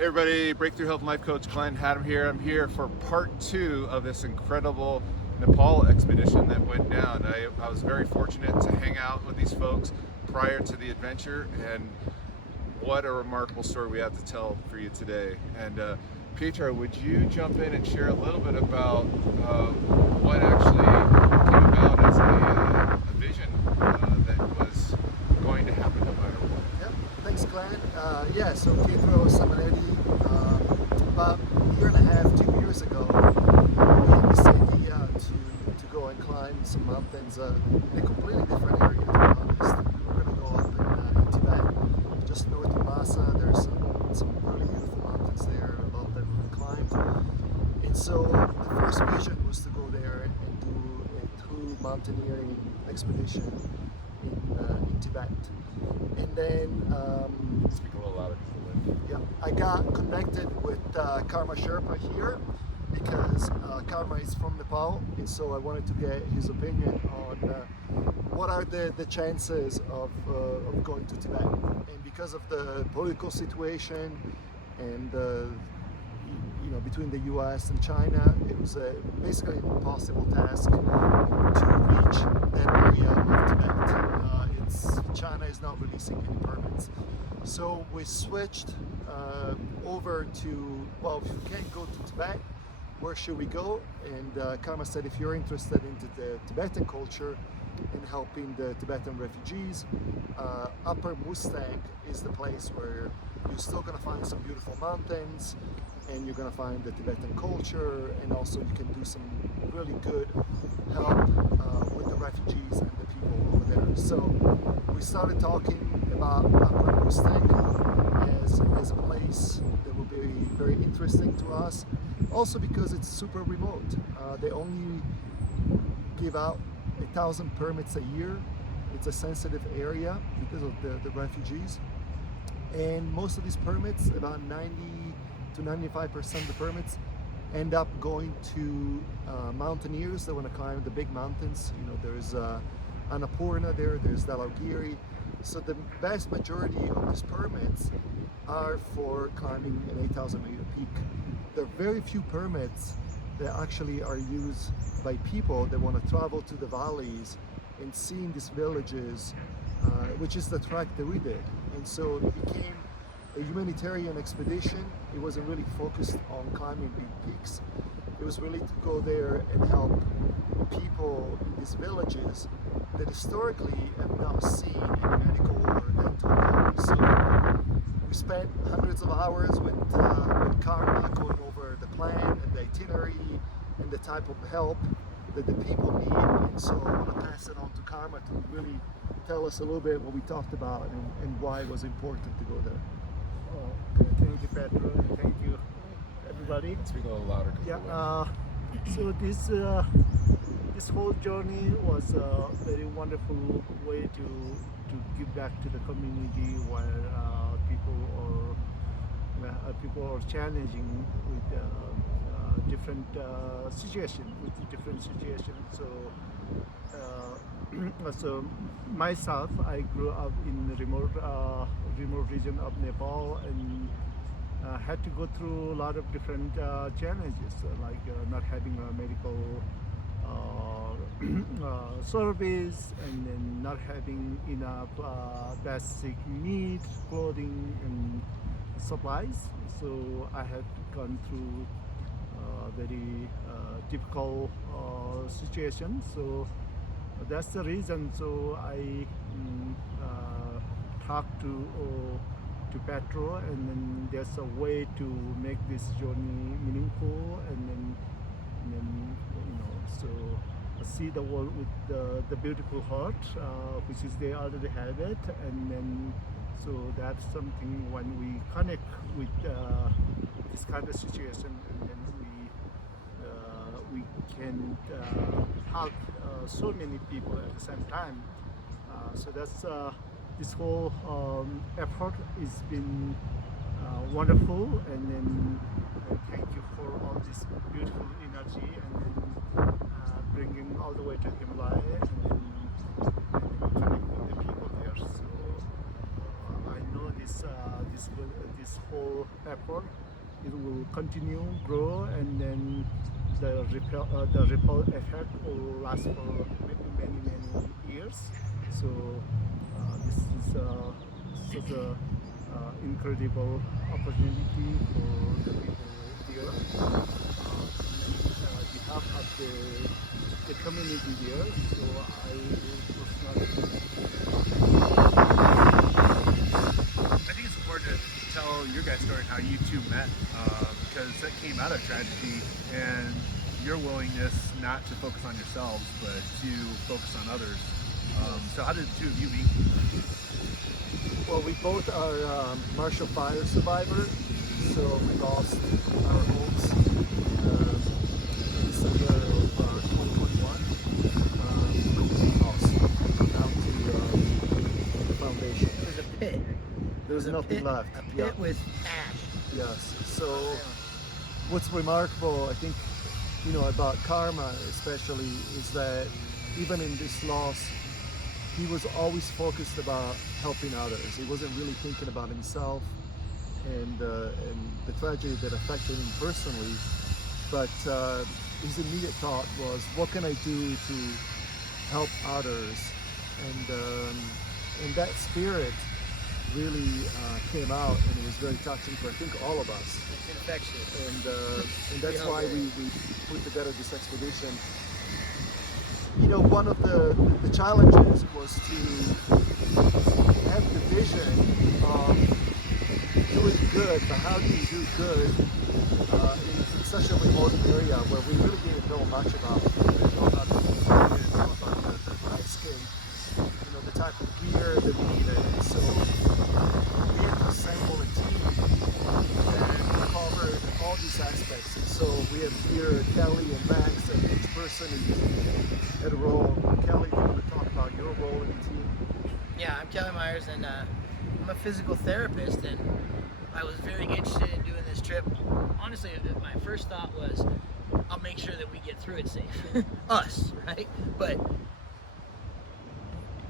Hey everybody, Breakthrough Health and Life Coach Glenn Hattem here. I'm here for part 2 of this incredible Nepal expedition that went down. I was very fortunate to hang out with these folks prior to the adventure, and what a remarkable story we have to tell for you today. And Pietro, would you jump in and share a little bit about what actually came about as a vision that was going to happen no matter what? Yep, thanks Glenn. So Pietro Samarelli, about a year and a half, 2 years ago, we had this idea to go and climb some mountains in a completely different area, to be honest. We were going to go up in Tibet, just north of Lhasa. There's some really beautiful mountains there, a lot of them we climbed. And so the first vision was to go there and do a true mountaineering expedition in Tibet. And then Speak a little louder. yeah, I got connected with Karma Sherpa here because Karma is from Nepal, and so I wanted to get his opinion on what are the chances of going to Tibet. And because of the political situation and between the US and China, it was basically an impossible task to reach that area of Tibet. China is not releasing any permits. So we switched over to, well, if we can't go to Tibet, where should we go? And Karma said, if you're interested in the Tibetan culture and helping the Tibetan refugees, Upper Mustang is the place where you're still going to find some beautiful mountains, and you're going to find the Tibetan culture, and also you can do some really good help with the refugees and the people over there. So we started talking about Upper Mustang as a place that will be very interesting to us, also because it's super remote. They only give out 1,000 permits a year. It's a sensitive area because of the refugees, and most of these permits, about 90 to 95% of the permits, end up going to mountaineers that want to climb the big mountains. You know, there's Annapurna there's Dalagiri. So the vast majority of these permits are for climbing an 8,000 meter peak. There are very few permits that actually are used by people that want to travel to the valleys and seeing these villages, which is the trek that we did. And so it became a humanitarian expedition. It wasn't really focused on climbing big peaks. It was really to go there and help people in these villages that historically have not seen any medical or dental help. So we spent hundreds of hours with Karma going over the plan and the itinerary and the type of help that the people need. And so I want to pass it on to Karma to really tell us a little bit what we talked about and why it was important to go there. Thank you, Pedro, and thank you, everybody. Speak a little louder. Yeah. So this whole journey was a very wonderful way to give back to the community where people are challenging with different situations. So. So myself, I grew up in the remote region of Nepal, and had to go through a lot of different challenges, like not having a medical service, and then not having enough basic needs, clothing and supplies. So I had gone through very difficult situation. So that's the reason. So I talked to Petro, and then there's a way to make this journey meaningful, and then so see the world with the beautiful heart, which is they already have it, and then so that's something when we connect with this kind of situation, and then we can help so many people at the same time. So that's this whole effort has been wonderful, and then thank you for all this beautiful energy, and then bringing all the way to Himalaya, and then connecting the people there. So I know this this whole effort, it will continue, grow, and then the ripple effect will last for many years. So this is such a incredible opportunity for the people here. Behalf of the community there, so I will personally. I think it's important to tell your guys' story and how you two met, because that came out of tragedy, and your willingness not to focus on yourselves, but to focus on others. So how did the two of you meet? Well, we both are martial fire survivors, so we lost our homes in December of 2021. We lost down to the foundation. It was a pit. There's nothing left. A pit with ash. Yes. So what's remarkable, I think, about Karma especially, is that even in this loss, he was always focused about helping others. He wasn't really thinking about himself and the tragedy that affected him personally. But his immediate thought was, what can I do to help others? And that spirit really came out, and it was very touching for, I think, all of us. It's infectious. And that's why we put together this expedition. One of the challenges was to have the vision of doing good, but how do you do good in such a remote area where we really didn't know much about. We didn't know how to about the landscape, the type of gear that we needed. And so we had to assemble a team that covered all these aspects. And so we have here Kelly and Max, and each person had a role. Kelly, you want to talk about your role in the team? Yeah, I'm Kelly Myers, and I'm a physical therapist, and I was very interested in doing this trip. Honestly, my first thought was, I'll make sure that we get through it safe. Us, right? But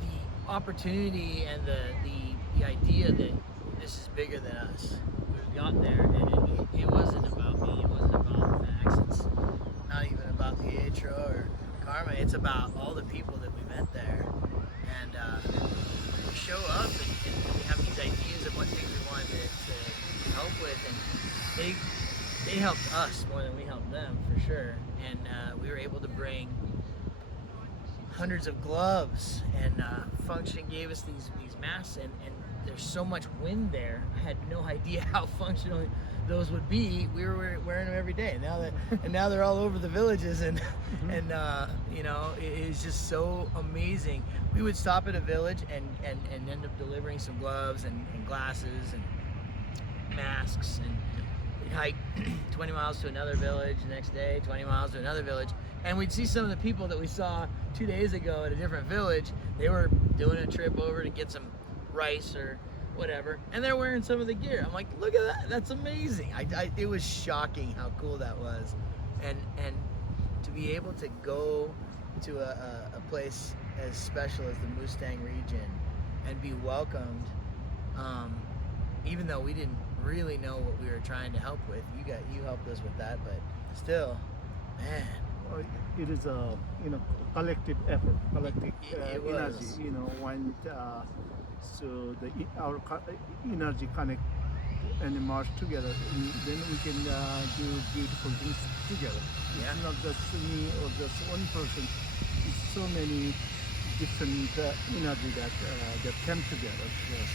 the opportunity and the idea that this is bigger than us, we got there, and it wasn't about me, it wasn't about Max, it's not even about Pietro or Karma, it's about all the people that we met there. And we show up and we have these ideas of what things we wanted to help with, and they helped us more than we helped them, for sure. And we were able to bring hundreds of gloves, and Function gave us these masks, and there's so much wind there. I had no idea how functional those would be. We were wearing them every day. Now they're all over the villages, and it's just so amazing. We would stop at a village and end up delivering some gloves and glasses and masks, and we'd hike 20 miles to another village the next day, 20 miles to another village, and we'd see some of the people that we saw 2 days ago at a different village. They were doing a trip over to get some rice or whatever, and they're wearing some of the gear. I'm like, look at that, that's amazing. It was shocking how cool that was, and to be able to go to a place as special as the Mustang region and be welcomed, even though we didn't really know what we were trying to help with. You helped us with that, but still, man. It is a collective effort, collective It energy. was. When so our energy connect and march together, and then we can do beautiful things together. Yeah. It's not just me or just one person. It's so many different energy that came together. Yes.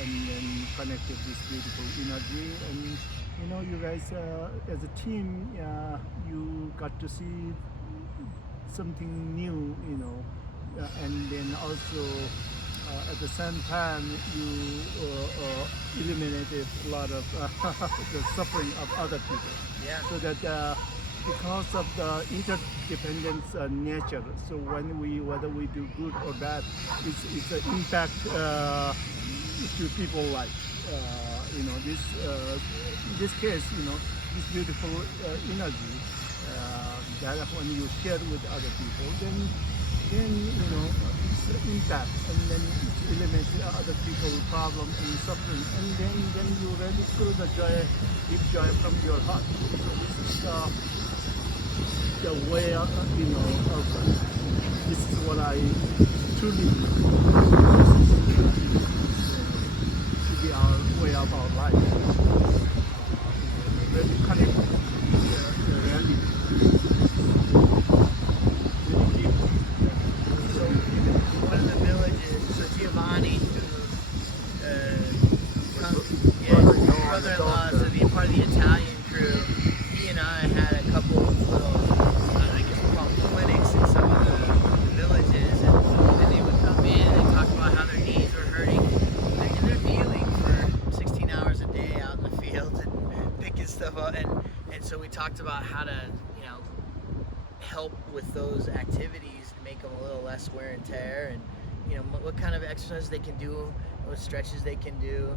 And then connected this beautiful energy. And you guys as a team, you got to see something new, and then also at the same time you eliminated a lot of the suffering of other people. Yeah. So that because of the interdependence nature, so whether we do good or bad, it's an impact to people life. In this case, this beautiful energy that when you share with other people, then it's impact, and then it eliminates other people's problem and suffering, and then you really feel the joy, deep joy from your heart. So this is the way of, this is what I truly should be our way of our life. Really connect the reality. Really deep. So one of the villages, so Giovanni, who brother-in-law, so the part of the Italian crew, he and I had a couple of little, I guess we'll call them clinics in some of the villages, and they would come in and talk about how their knees were hurting, and they're kneeling for 16 hours a day out in the fields and picking stuff up, and so we talked about how to, help with those activities to make them a little less wear and tear, and what kind of exercises they can do, what stretches they can do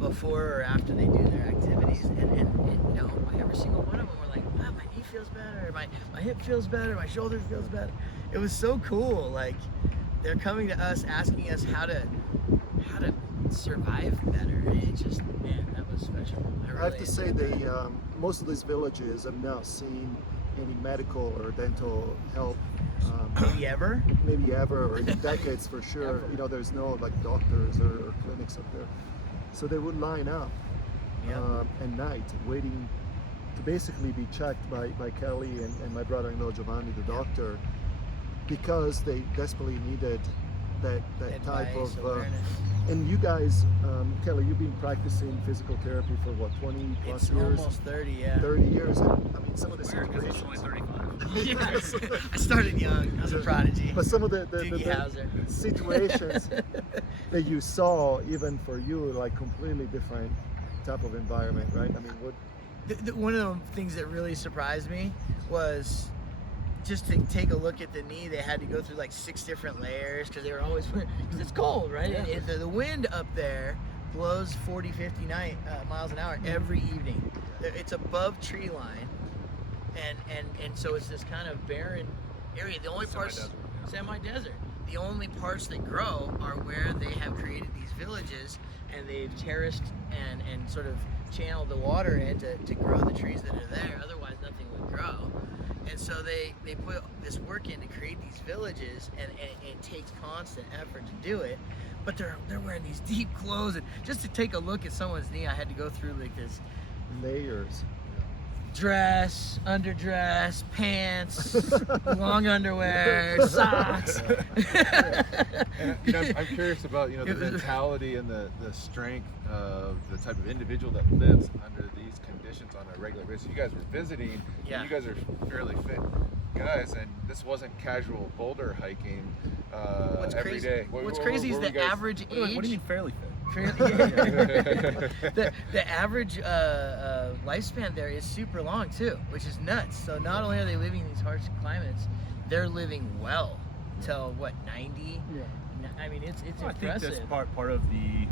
before or after they do their activities, and every single one of them were like, wow, my knee feels better, my hip feels better, my shoulder feels better. It was so cool. Like, they're coming to us asking us how to survive better, and it just, man, that was special. I have to say, most of these villages have now seen any medical or dental help. Maybe ever. Or in decades for sure. Ever. There's no doctors or clinics up there, so they would line up at night waiting to basically be checked by Kelly and my brother-in-law Giovanni, the doctor, because they desperately needed that type of awareness. and you guys, Kelly, you've been practicing physical therapy for what, 20 plus It's years? almost 30, yeah. 30 years. And, I mean, some of the Because he's only situations. 35. Yes, I started young. I was a prodigy. But some of the Doogie Howser. situations that you saw, even for you, like completely different type of environment, right? I mean, what? One of the things that really surprised me was just to take a look at the knee. They had to go through like 6 different layers because they were always, because it's cold, right? Yeah. And the wind up there blows 40, 50 miles an hour every evening. It's above tree line, and so it's this kind of barren area. The only parts, semi-desert. The only parts that grow are where they have created these villages, and they've terraced and sort of channeled the water in to grow the trees that are there. Otherwise, nothing would grow. And so they put this work in to create these villages, and it takes constant effort to do it. But they're wearing these deep clothes, and just to take a look at someone's knee, I had to go through like this Layers. dress, underdress, pants, long underwear, socks. And, I'm curious about the mentality and the strength of the type of individual that lives under these conditions on a regular basis. You guys were visiting, Yeah. and you guys are fairly fit guys, and this wasn't casual boulder hiking What's every crazy? day. What's crazy is the average age. What do you mean fairly fit? The average lifespan there is super long too, which is nuts. So not only are they living in these harsh climates, they're living well till what, 90? Yeah. I mean, it's Well, I think impressive. that's part of the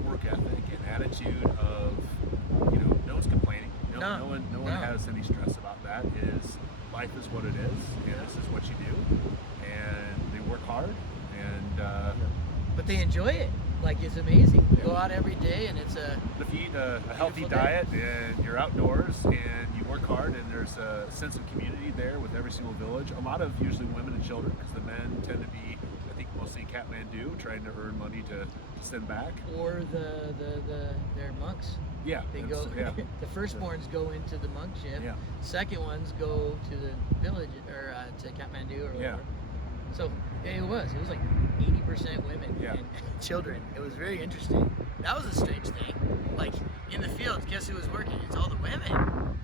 work ethic and attitude of no one's complaining. No one has any stress about that. Life is what it is, and this is what you do, and they work hard, and But they enjoy it. Like, it's amazing. We go out every day, and it's a if you eat a healthy Beautiful day. diet and you're outdoors and you work hard, and there's a sense of community there with every single village. A lot of usually women and children, because the men tend to be, I think, mostly in Kathmandu, trying to earn money to send back. or they're monks. Yeah, They that's- go. Yeah. The firstborns go into the monk ship. Yeah. Second ones go to the village or to Kathmandu or whatever. Yeah. So it was like 80% women Yeah. and children. It was very interesting. That was a strange thing. Like, in the fields, guess who was working? It's all the women.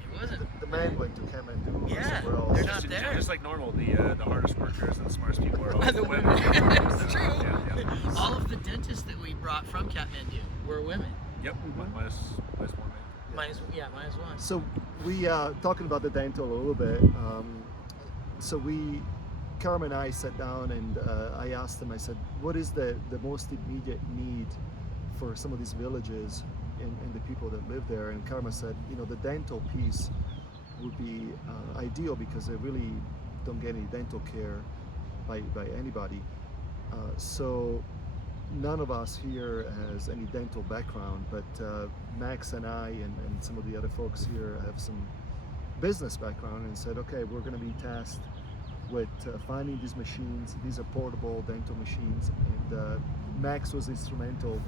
It wasn't. The man went to Kathmandu. Yeah, somewhere else. they're not there. Just like normal, the hardest workers and the smartest people are always The the women. women. It's true. Yeah. All of the dentists that we brought from Kathmandu were women. Yep. Minus one man. Minus one. So we talking about the dental a little bit. Carmen and I sat down and I asked him. I said, "What is the most immediate need for some of these villages and the people that live there?" And Carmen said, "The dental piece would be ideal because they really don't get any dental care by anybody. So none of us here has any dental background, but Max and I and some of the other folks here have some business background, and said, okay, we're going to be tasked with finding these machines. These are portable dental machines, and Max was instrumental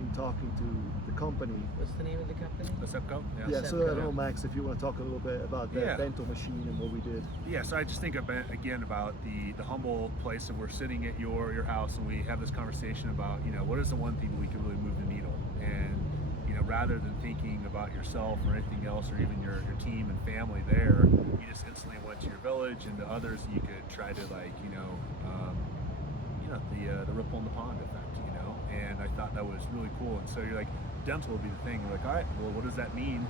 in talking to the company. What's the name of the company? The SEPCO? Yeah, so I don't know, Yeah. Max, if you want to talk a little bit about the Yeah. dental machine and what we did. Yeah, so I just think again about the humble place that we're sitting at your house, and we have this conversation about, you know, what is the one thing that we can really move the needle, and you know, rather than thinking about yourself or anything else, or even your team and family there, you just instantly went to your village and to others that you could try to, like, the ripple in the pond effect, you know. And I thought that was really cool. And so you're like, dental will be the thing. You're like, all right, well, what does that mean?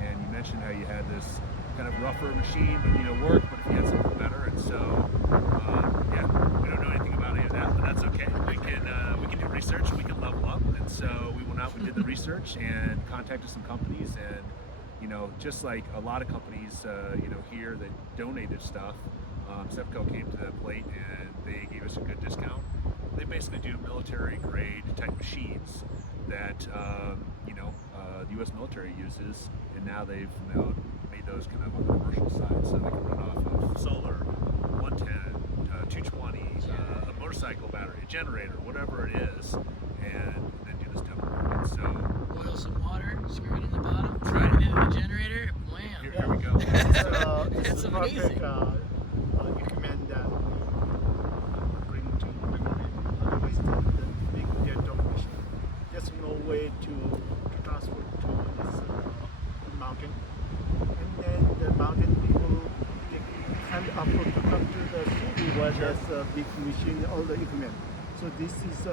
And you mentioned how you had this kind of rougher machine that, you know, worked, but if you had something better. And so, yeah, we don't know anything about any of that, but that's okay. We can do research, we can level up. And so we went out, we did the research, and contacted some companies. And you know, just like a lot of companies, you know, here that donated stuff, SEPCO came to the plate and they gave us a good discount. They basically do military grade type machines that the U.S. military uses, and now they've made those kind of on the commercial side, so they can run off of solar, 110, 220, a motorcycle battery, a generator, whatever it is, and then do this demo. And so Boil some water, screw it in the bottom, throw it into the generator, wham. here we go. It's That's a amazing. perfect equipment that we bring to memory. Otherwise, the big dental machine, there's no way to transfer to this mountain. And then the mountain people, they can't afford to come to the city where there's a big machine, all the equipment. So this is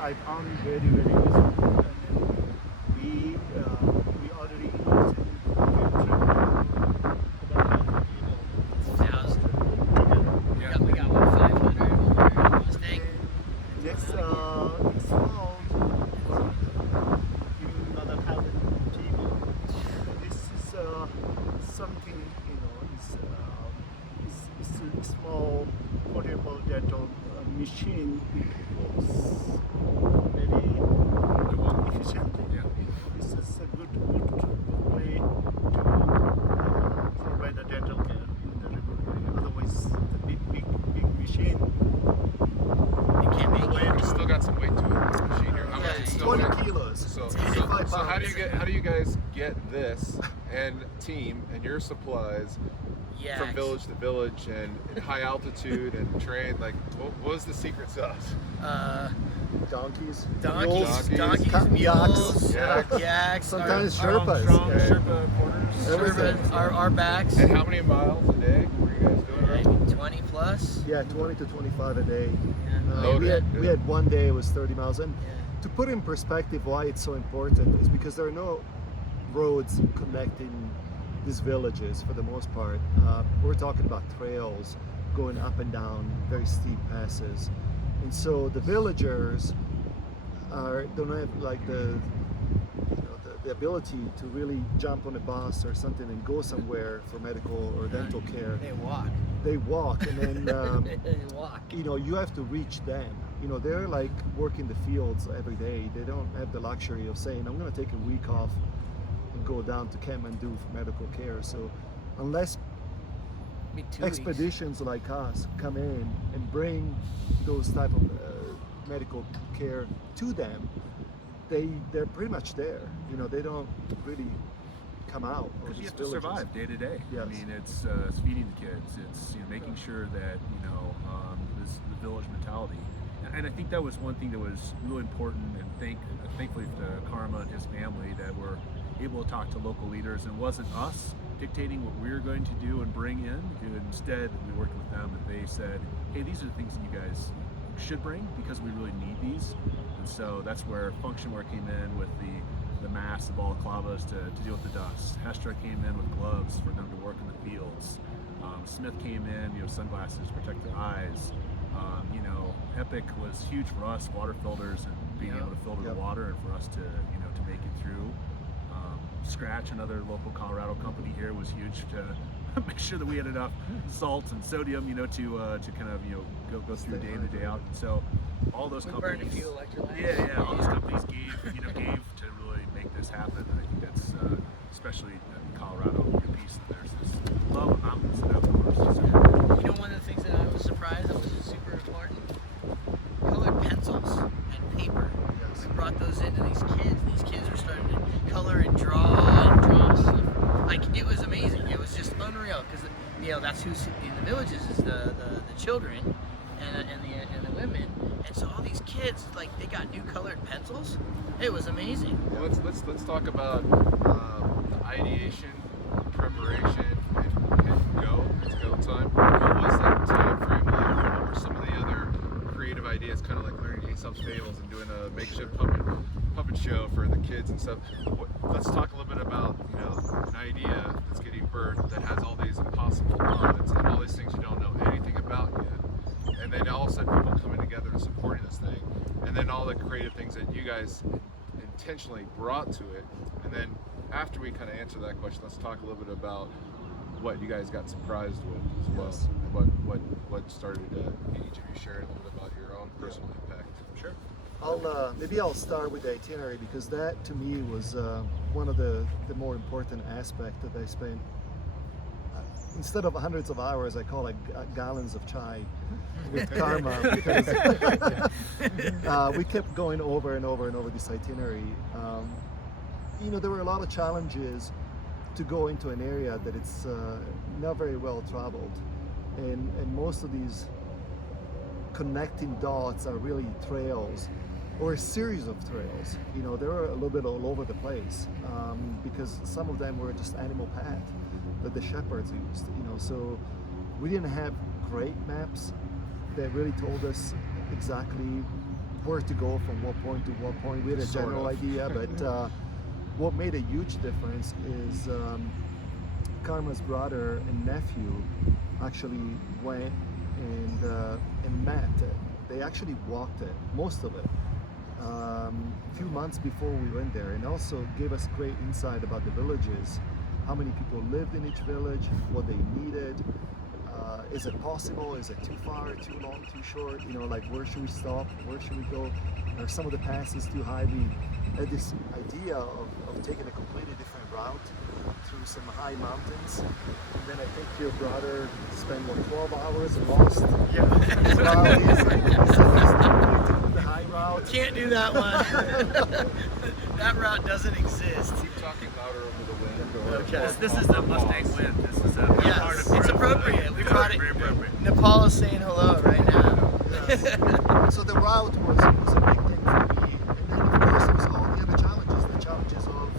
I found very, very useful. And then we already use it. We got what, 500 over Mustang? Next fall, giving another 1,000 people. This is something, you know, is a small portable dental machine. It works very efficiently. Yeah. This is a good way to provide the dental care in the remote area. Otherwise, the big machine. You can't make it. It's still got some weight to it, this machine here. How much Yeah, it's still 20 weight? kilos. So 85 how pounds. do you guys get this and team and your supplies Yeah. from village to village and in high altitude and train? Like, what was the secret sauce? Donkeys, Donkeys, mules, mules, yaks. yaks, sometimes our Sherpas. Sherpa porters. Everything. our backs. And how many miles a day were you guys doing? Maybe 20 plus. Yeah, 20 to 25 a day. Yeah. Loaded. We had one day it was 30 miles. And Yeah. to put in perspective why it's so important is because there are no roads connecting these villages for the most part. We're talking about trails going up and down very steep passes. And so the villagers don't have like the ability to really jump on a bus or something and go somewhere for medical or dental care. They walk. They walk, and then They walk. you have to reach them. They're like working the fields every day. They don't have the luxury of saying, I'm going to take a week off and go down to Kathmandu for medical care. So unless Maybe 2 weeks. expeditions like us come in and bring those type of medical care to them, they're pretty much there. They don't really come out. of Because you these have to villages. survive day to day. Yes. I mean, it's feeding the kids. It's making sure that this the village mentality. And I think that was one thing that was really important. And thankfully to Karma and his family that were able to talk to local leaders, and it wasn't us dictating what we were going to do and bring in. Instead, we worked with them, and they said, "Hey, these are the things that you guys should bring because we really need these." And so that's where Functionware came in with the mass of balaclavas to deal with the dust. Hestra came in with gloves for them to work in the fields. Smith came in, sunglasses to protect their eyes. Epic was huge for us, water filters and being able to filter the water, and for us to make it through. Scratch, another local Colorado company here, was huge to make sure that we had enough salt and sodium, you know, to kind of, you know, go through day in and day out. So all those We companies, burned a few electrolytes. yeah, all those companies gave to really make this happen. And I think that's especially in Colorado, your piece. There's this love of mountains and outdoors. So, You know, one of the things that I was surprised that was super important, colored pencils and paper. Yes. We brought those into these kids. These kids were starting to color and draw stuff. Like, it was amazing. It was just unreal because, you know, that's who's in the villages is the children and the women. And so all these kids, like, they got new colored pencils. It was amazing. Well, let's talk about the ideation, preparation, and go. It's go time. What was that time frame like? What were some of the other creative ideas, kind of like learning Aesop's fables and doing a makeshift puppet show for the kids and stuff? Let's talk a little bit about, you know, an idea that's getting birthed that has all these impossible odds and all these things you don't know anything about yet. And then all of a sudden people coming together and supporting this thing. And then all the creative things that you guys intentionally brought to it. And then after we kind of answer that question, let's talk a little bit about what you guys got surprised with as well. Yes. What started each of you sharing a little bit about your own personal impact. sure. Maybe I'll start with the itinerary because that to me was one of the more important aspects that I spent. Instead of hundreds of hours, I call it gallons of chai with Karma because we kept going over and over and over this itinerary. You know, there were a lot of challenges to go into an area that it's not very well traveled, and most of these connecting dots are really trails or a series of trails. You know, they were a little bit all over the place because some of them were just animal path that the shepherds used, you know, so we didn't have great maps that really told us exactly where to go from what point to what point. We had a general idea, but what made a huge difference is Karma's brother and nephew actually went and mapped it. They actually walked it, most of it, a few months before we went there, and also gave us great insight about the villages, how many people lived in each village, what they needed. Is it possible? Is it too far, too long, too short? You know, like where should we stop? Where should we go? Are some of the passes too high? We had this idea of taking a completely different route through some high mountains. And then I think your brother spent, what, 12 hours and lost? Yeah. Well, he's like, the high route. Can't do that one. That route doesn't exist. Keep talking louder over the wind. Okay. This is the Mustang wind. This is a part Yes, of it's appropriate. We brought it. Very appropriate. Nepal is saying hello right now. Yes. So the route was a big thing for me. And then of course there was all the other challenges. The challenges of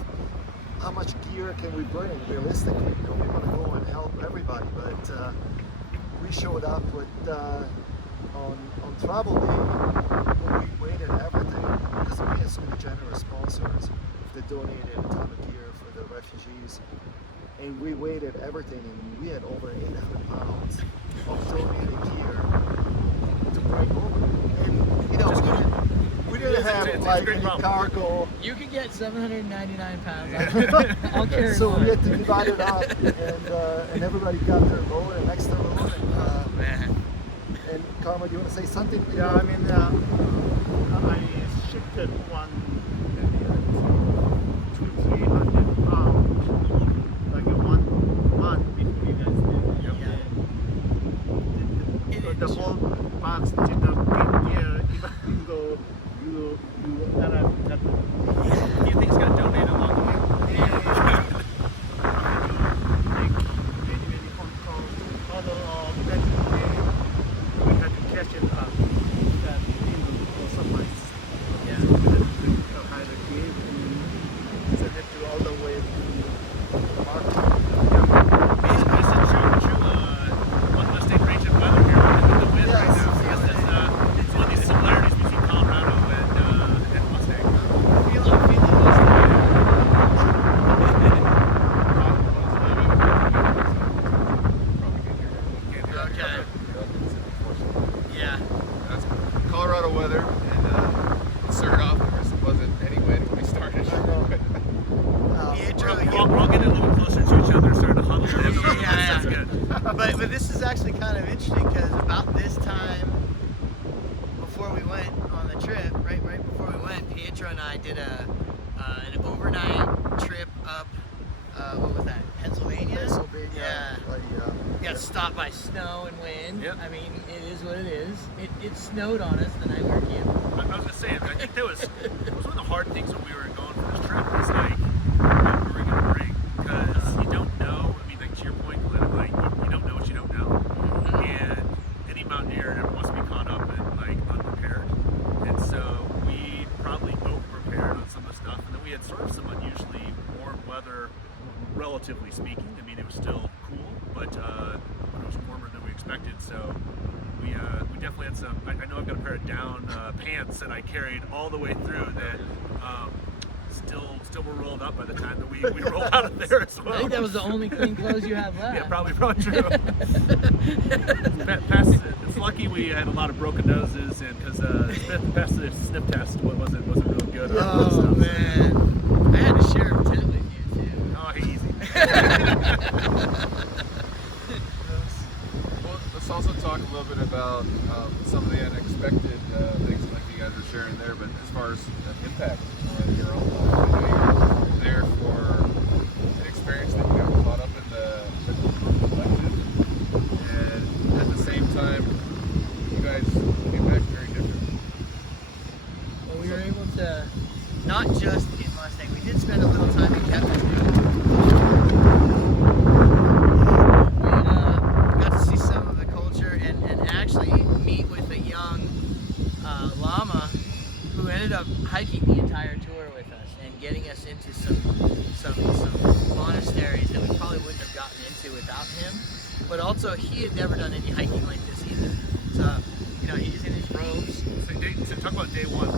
how much gear can we bring realistically. You know, we want to go and help everybody, but we showed up with on travel day, we waited everything because we had so many generous sponsors that donated a ton of gear for the refugees. And we weighted everything, and we had over 800 pounds of donated gear to bring over. And you know, we didn't have it's a like great any problem. cargo, You could get 799 pounds. I'll carry so one. we had to divide it up, and everybody got their load, an extra load. Man. And Karma, do you want to say something? Yeah, I mean, I shifted one maybe 200-300 pounds, like a 1 month before you guys did. Yeah. The whole box did not get here, even though you arrived at A few things got donated along the way. make many phone calls. Although next day we had to catch it up that for supplies. Yeah. So we had to hire a gate and send it to all the way to the market. It's a true one Mustang range of weather here in the wind right now. Because there's one of these similarities between Colorado and Mustang. I interesting because about this time before we went on the trip, right before we went, Pietro and I did an overnight trip up. What was that? Pennsylvania. Yeah. We got stopped by snow and wind. Yep. I mean, it is what it is. It snowed on us the night we were camping. I was gonna say, I think that was one of the hard things when we were going for this trip. Was like, what were we gonna bring? Because you don't know. I mean, like to your point, Glenn, like you don't know what you don't know. And any mountaineer never wants to be caught up and like unprepared. And so we probably over-prepared on some of the stuff, and then we had sort of some unusually warm weather, relatively speaking. I mean, it was still cool, but it was warmer than we expected. So we definitely had some. I know I've got a pair of down pants that I carried all the way through that still were rolled up by the time that we rolled out of there as well. I think that was the only clean clothes you have left. Yeah, probably true. It's lucky we had a lot of broken noses, and because past the sniff test wasn't real good. Oh man, I had to share a tent with you too. Oh, hey, easy. Well, let's also talk a little bit about some of the unexpected things like you guys were sharing there, but as far as impact on your own life, I know you're there for an experience that you got caught up in the collective, and at the same time, you guys came back very different. Well, we were able to not just in Mustang. We did spend a little time in Kathmandu. We got to see some of the culture and actually meet with a young llama who ended up hiking the entire tour with us and getting us into some monasteries that we probably wouldn't have gotten into without him. But also, he had never done any hiking like this either. So, you know, he's in his robes. So talk about day one.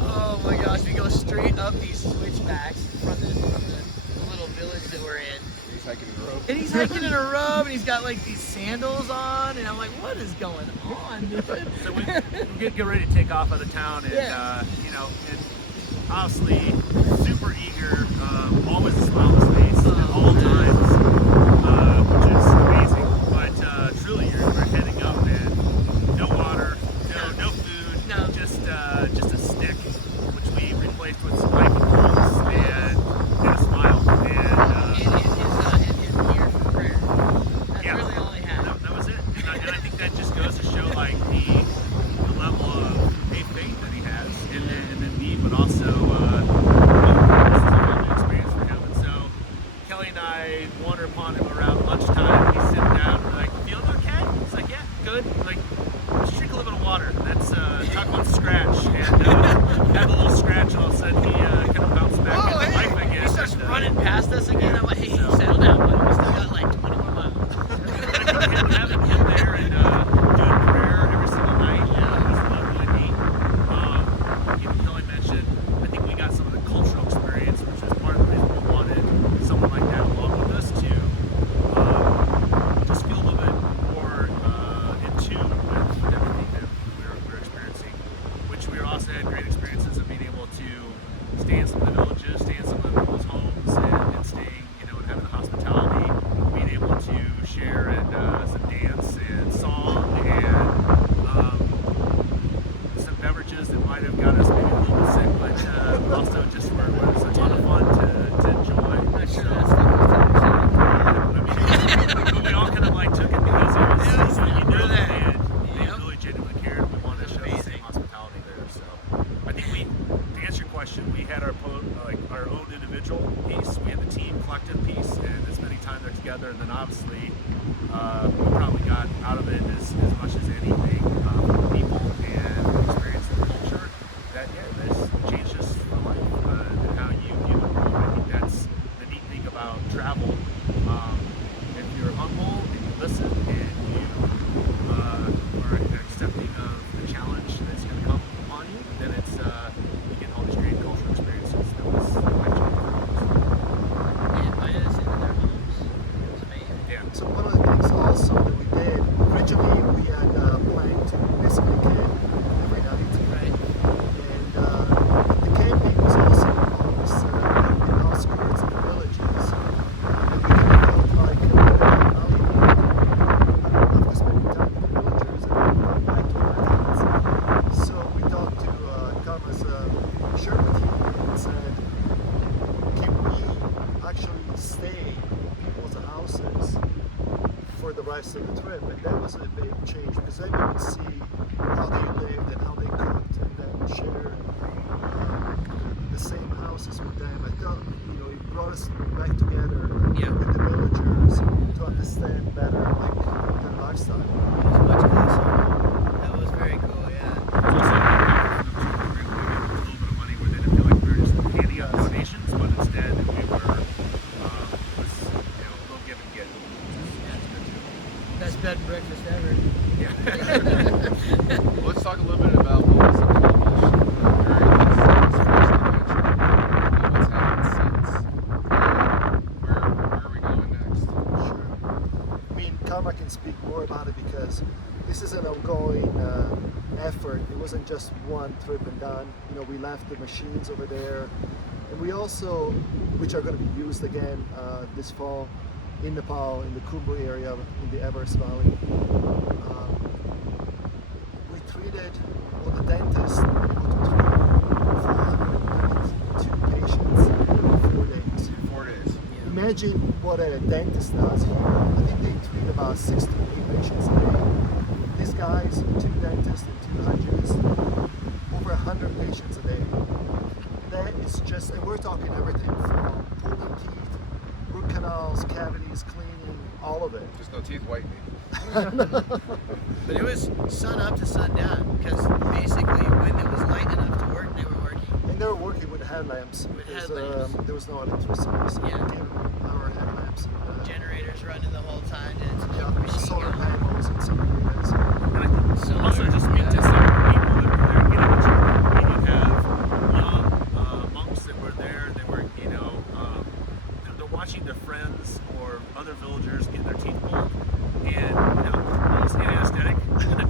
Oh my gosh, we go straight up these switchbacks from the little village that we're in. He's hiking in a robe. And he's hiking in a robe and he's got like these sandals on and I'm like, what is going on, dude? So we get ready to take off out of town, and you know, and obviously super eager, always a smile on his face at all times, which is amazing. But truly, we're heading up, and no water, no food, just a stick, which we replaced with some hiking poles and a smile, and his ear for prayer. That's yeah, really all he had. that was it. And I think that just goes to show like the level of faith that he has, and then me, but also this is a whole new experience for him. And so Kelly and I wander upon him around lunchtime. He's sitting down, and we're like, "Feeling okay?" He's like, "Yeah, good." Like, just drink a little bit of water. That's talk about scratch, and had a little scratch, and all of a sudden he kind of bounced back into life again. He starts And, running past us again. I'm like, hey, settle down, buddy. We still got like 20 more miles. having him there and doing prayer every single night, was really neat. Even Kelly mentioned, I think we got some of the cultural experience, which was part of the reason we wanted someone like that along with us to just feel a little bit more in tune with everything that we're experiencing, which we also had great experiences of being able to stay in some of the villages, stay in some of the people's homes, and staying, you know, and having the hospitality, being able to share and some dance and song and some beverages that might have got us maybe a little bit sick, but also just were a ton of fun to enjoy. I'm not sure that stuff was I mean, we all kind of like took it because it was, you know, that they really genuinely cared, and we wanted to show the same hospitality there. So I think to answer your question, we had our own individual piece, we had the team collective piece, and as many time they're together, and then obviously we probably got out of it as much as anything from the people and experience the culture that that's changed us for life and how you view the world. I think that's the neat thing about travel. If you're humble and you listen and you are accepting of the challenge that's going to come upon you, then it's you get all these great cultural experiences that was life-changing. They invited us into their homes. It was amazing. Yeah. So one of the things also could see how they lived and how they cooked, and then share the same houses with them. I thought, it brought us back together Yeah. with the villagers to understand better like their lifestyle. It was much closer. That was very cool, yeah. We gave a little bit of money where they didn't feel like we were just handing out donations, but instead we were was a little give and get. Best bed and breakfast ever. Yeah. Well, let's talk a little bit about what was accomplished during this first adventure. What's happened since? Where are we going next? Sure. I mean, Karma can speak more about it because this is an ongoing effort. It wasn't just one trip and done. We left the machines over there, and we also, which are going to be used again this fall in Nepal, in the Khumbu area, in the Everest Valley. We treated, the dentist able to treat 432 patients in 4 days. 4 days. Imagine what a dentist does here. I think they treat about 6 to 8 patients a day. These guys, 2 dentists and 2 hygienists, over 100 patients a day. That is just, and we're talking everything from pulling teeth, root canals, cavities, cleaning, all of it. Just no teeth whitening. But it was sun up to sundown because basically when it was light enough to work, they were working. And they were working with headlamps. With because, headlamps. there was no electricity, so Yeah. we gave our headlamps and Generators running the whole time to keep the machine solar going. panels and some units. And I think Solar, also just speak to yeah. some of the people that were there getting the treatment. I mean, you have young monks that were there. They were, they're watching their friends or other villagers get their teeth pulled, and almost anesthetic.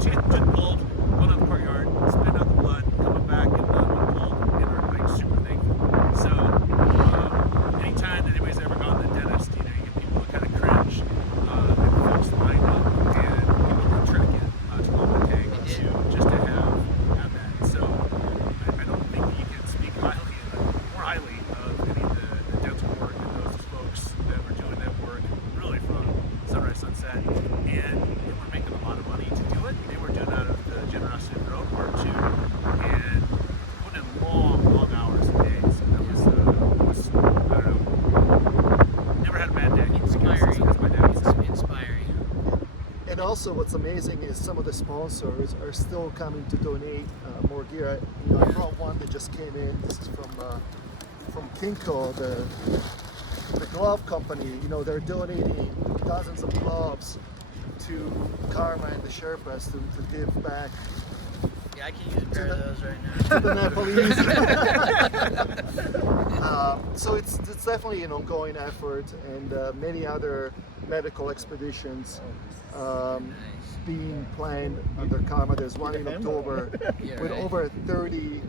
Teeth pulled, going out the courtyard, spitting out the blood, coming back and pulled, and are like super thankful. So anytime that anybody's ever gone to the dentist, you get people that kind of cringe. And folks lined up, and people would trek in to Loma Tang just to have that. So I don't think you can speak more highly of any of the dental work and those folks that were doing that work really from sunrise, sunset, and they were making a lot of money to do it. They were doing it out of the generosity of their own heart too, and putting in long hours and days. And that was I don't know, never had a bad day. Inspiring. As my dad would say. Inspiring. And also, what's amazing is some of the sponsors are still coming to donate more gear. I brought one that just came in. This is from Kinko, the glove company. They're donating dozens of gloves to Karma and the Sherpas to give back Yeah, I can use a pair of those right now. to the Nepalese. So it's definitely an ongoing effort, and many other medical expeditions being planned under Karma. There's one in October Yeah, with right. over 30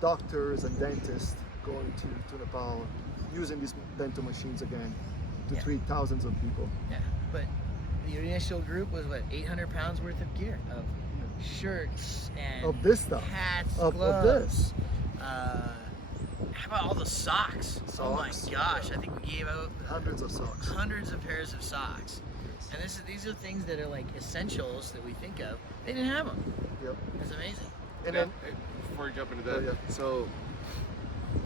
doctors and dentists going to Nepal using these dental machines again to Yeah. treat thousands of people. Yeah, but the initial group was 800 pounds worth of gear, of shirts and Of this stuff. hats, Of gloves. this. How about all the socks? Oh my Socks, gosh, yeah. I think we gave out Hundreds of socks. hundreds of pairs of socks. And these are things that are like essentials that we think of. They didn't have them. Yep. It's amazing. And Now, then, before you jump into that, Oh, yeah. so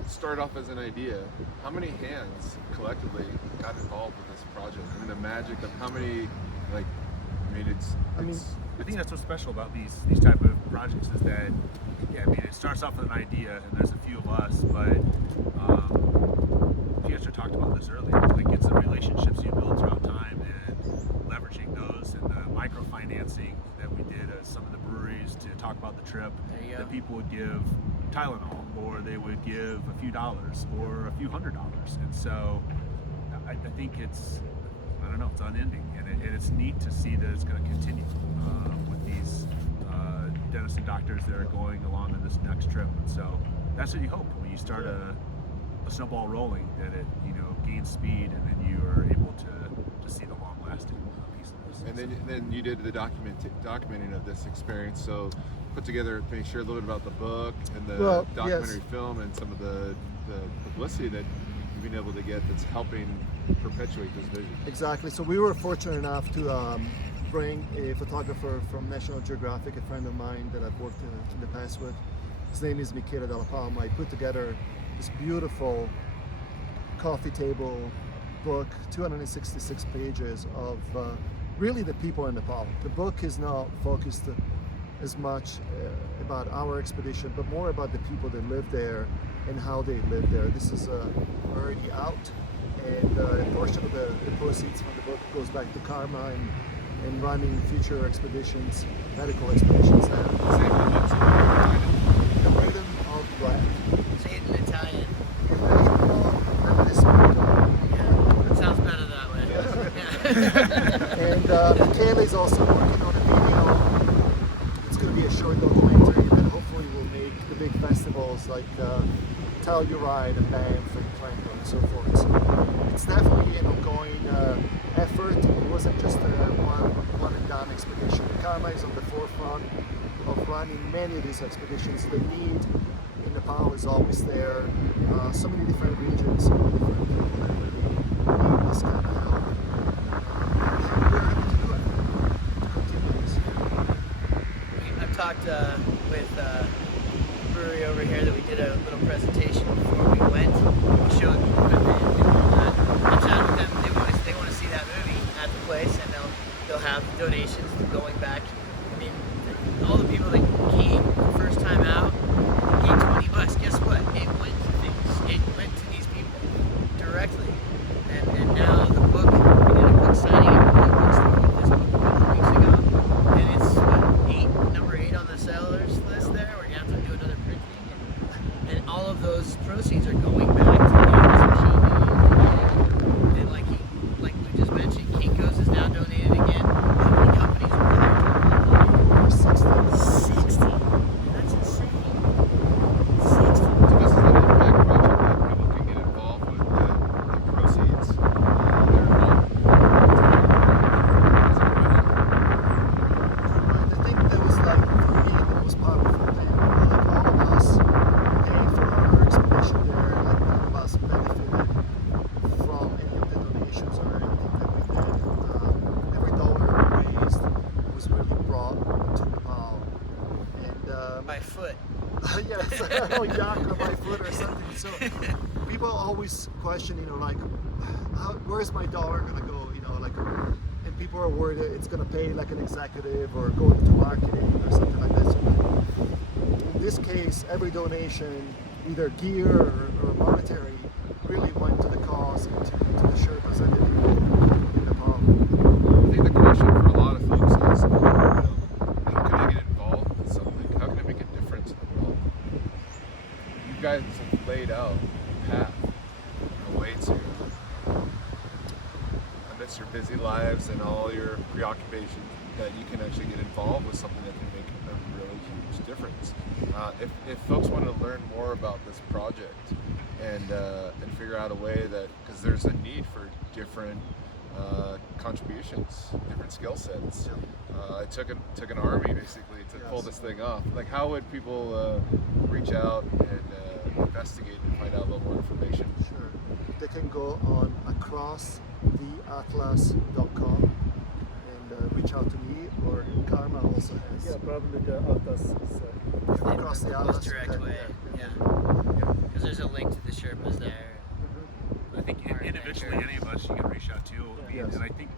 start off as an idea. How many hands collectively got involved with this project? I mean, the magic of how many, I think that's what's special about these type of projects is that, it starts off with an idea, and there's a few of us, but Pietro talked about this earlier. Like, it's the relationships you build throughout time and leveraging those, and the microfinancing that we did at some of the breweries to talk about the trip. There you go. That people would give Tylenol, or they would give a few dollars, or a few $100, and so I think it's unending, and it's neat to see that it's going to continue with these dentists and doctors that are going along on this next trip. And so that's what you hope when you start a snowball rolling, that it gains speed, and then you are able to see the long-lasting piece of this. And then you did the documenting of this experience. So put together, make sure a little bit about the book and the documentary film and some of the publicity that you've been able to get that's helping perpetuate this vision. exactly. So we were fortunate enough to bring a photographer from National Geographic, a friend of mine that I've worked in the past with. His name is Michele Della Palma. I put together this beautiful coffee table book, 266 pages of really the people in Nepal. The book is not focused as much about our expedition, but more about the people that live there and how they live there. This is already out, and a portion of the proceeds from the book goes back to Karma and running future expeditions, medical expeditions there. The Rhythm of Black. Say it in Italian. Yeah. Sounds better that way. And Michele is also working on a video. It's going to be a short documentary that hopefully will make the big festivals like Telluride and Banff and Trento and so forth. So it's definitely an ongoing effort. It wasn't just a one and done expedition. Karma is on the forefront of running many of these expeditions. The need in Nepal is always there. So many different regions, so many different people that really need this kind of help. We're happy to do it. To continue this. I've talked with brewery over here that we did a little presentation before we went. We showed equipment and all that. I chatted with them. They want to see that movie at the place, and they'll have donations going back. I mean, all the people that came the first time out gave $20. Guess what? It went to things. It went to these people directly. And now the book, we did a book signing at the book store with this book a couple weeks ago, and it's number 8 on the sellers list there. We're gonna have to do another printing, and all of those proceeds are going back to this machine. And like we just mentioned, Kinko's is now donated again. How many companies were there? 60. That's insane. 60. So this is an impact project that people can get involved with the proceeds. They're involved. The thing that was like for me the most powerful thing, like all of us paying for our expedition there, like none of us benefited from any of the donations or anything that we did. Every dollar we raised was really brought to Nepal. And By foot. yes, or yak or by foot or something. So people always question, like, where's my dollar gonna go? Like, and people are worried that it's gonna pay like an executive or go into marketing or something like that. So in this case, every donation, either gear or monetary, really went to the cause and to the Sherpas and the people in Nepal. I think the question for a lot of folks is, how can I get involved with something? How can I make a difference in the world? You guys have laid out a path, a way to, amidst your busy lives and all your preoccupations, that you can actually get involved with something that can make a really huge difference. If folks want to learn more about this project and figure out a way that, because there's a need for different contributions, different skill sets. It took an army basically to pull this thing off. Like, how would people reach out and investigate and find out a little more information? Sure. They can go on acrosstheatlas.com and reach out to me, or Karma also has. Yeah, probably the Atlas is Across the Most Atlas. direct way. Yeah. Because there's a link to the Sherpas there. I think individually, any of us you can reach out to. Yes. And I think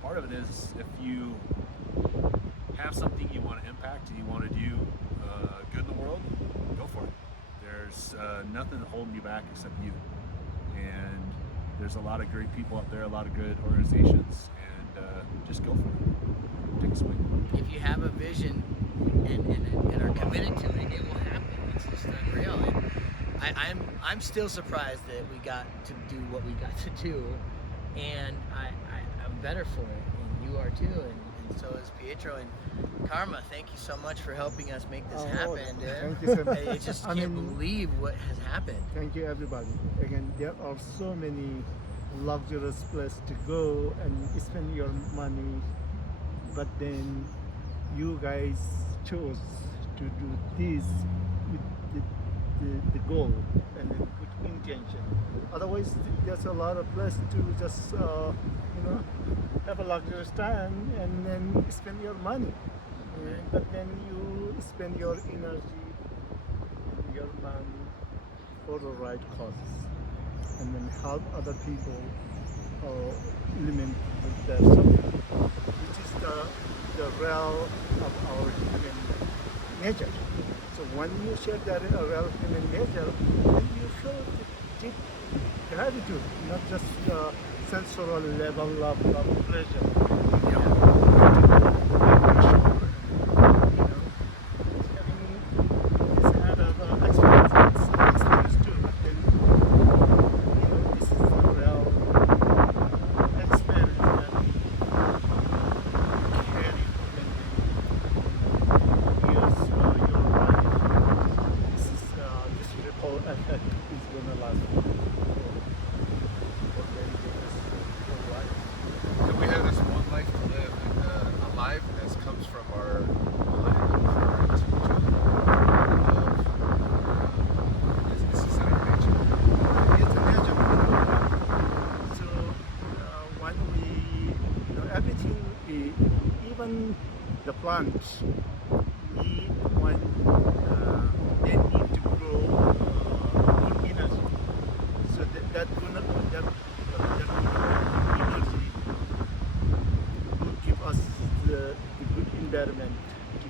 part of it is if you have something you want to impact and you want to do good in the world, go for it. There's nothing holding you back except you. And there's a lot of great people up there, a lot of good organizations, and just go for it. Take a swing. If you have a vision and are committed to it, it will happen. It's just unreal. And I'm still surprised that we got to do what we got to do, and I'm better for it, and you are too, and so is Pietro and Karma. Thank you so much for helping us make this happen. Thank you so much. I just can't believe what has happened. Thank you, everybody. Again, there are so many luxurious places to go and spend your money, but then you guys chose to do this with the goal and then put intention. Otherwise, there's a lot of place to just have a luxurious time and then spend your money. But then you spend your energy, your money for the right causes, and then help other people eliminate their suffering, which is the realm of our human nature. So when you share that real human nature, then you feel deep gratitude, not just the sensual level of pleasure. And we have this one life to live, and aliveness comes from our ability to pour into each other. This is in our nature. It's a nature. So when everything, even the plants, they need to grow good energy. So that energy will give us the good environment to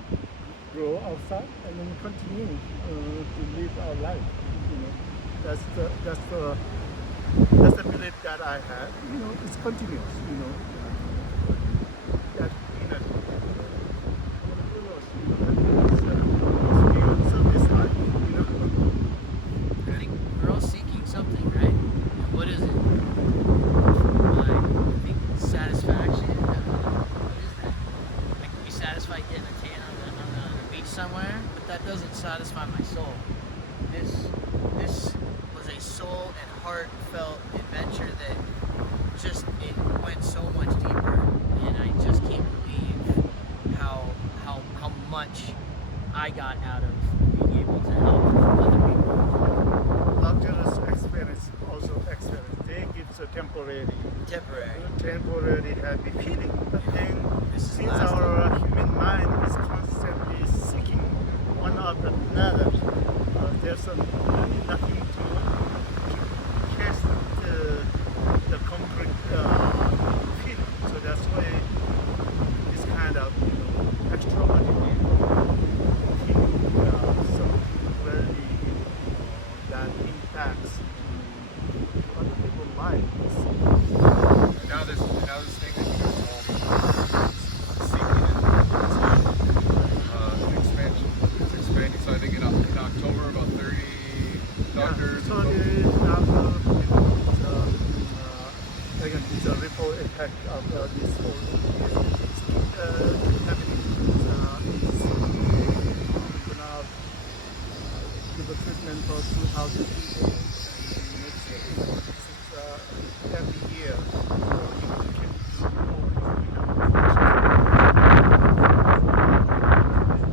grow outside and then continue to live our life. That's the belief that I have. It's continuous. That energy. I think we're all seeking something, right? What is it? I think satisfaction. What is that? I can be satisfied getting a tan on the beach somewhere, but that doesn't satisfy my soul. This was a soul and heartfelt adventure that it went so much deeper, and I just can't believe how much I got out of being able to help other people. Luxurious experience, also experience. They give a temporary happy feeling. But then, since our human mind is constantly seeking one after another, there's nothing to chase the concrete feeling. So that's why this kind of extraordinary something really that impacts to other people's lives. And now this thing that you just told me is seeking an expansion. It's expanding. So I think in October about 30 doctors. So again, it's a ripple effect of this whole happening. It's gonna give a treatment for 2,000 people. And next year, it's every year. You can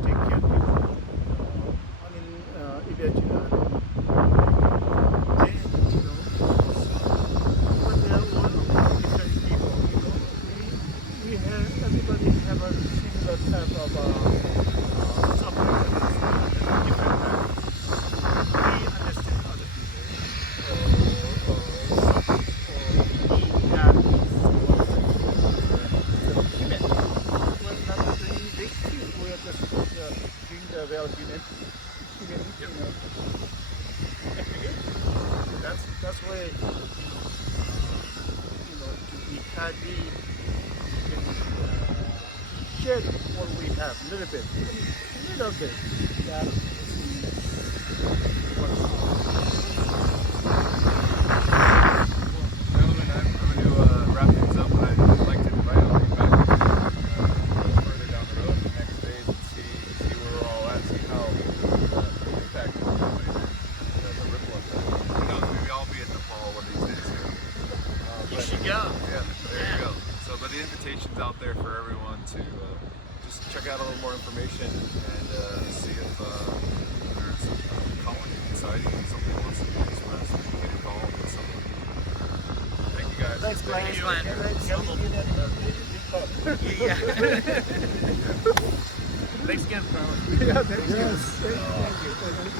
take care of people. Eventually. Everybody have a similar type of suffering in different times. We understand other people or need that is human. We're not doing big things. We're just doing the real human activity. That's why to be happy. Share what we have, a little bit. That Gentlemen, I'm going to wrap things up, but I'd like to invite all you back further down the road the next day and see where we're all at, see how the impact is going, the ripple effect. Who knows, maybe I'll be in Nepal one of these days. You should go. Yeah, there you go. So, but the invitation's out there for everyone to just check out a little more information and see if there's a colony exciting and something wants to be expressed. Thanks, Glenn. Thanks, Glenn. Yeah. Thanks again, Carlos. Yeah, thank you. Thank you.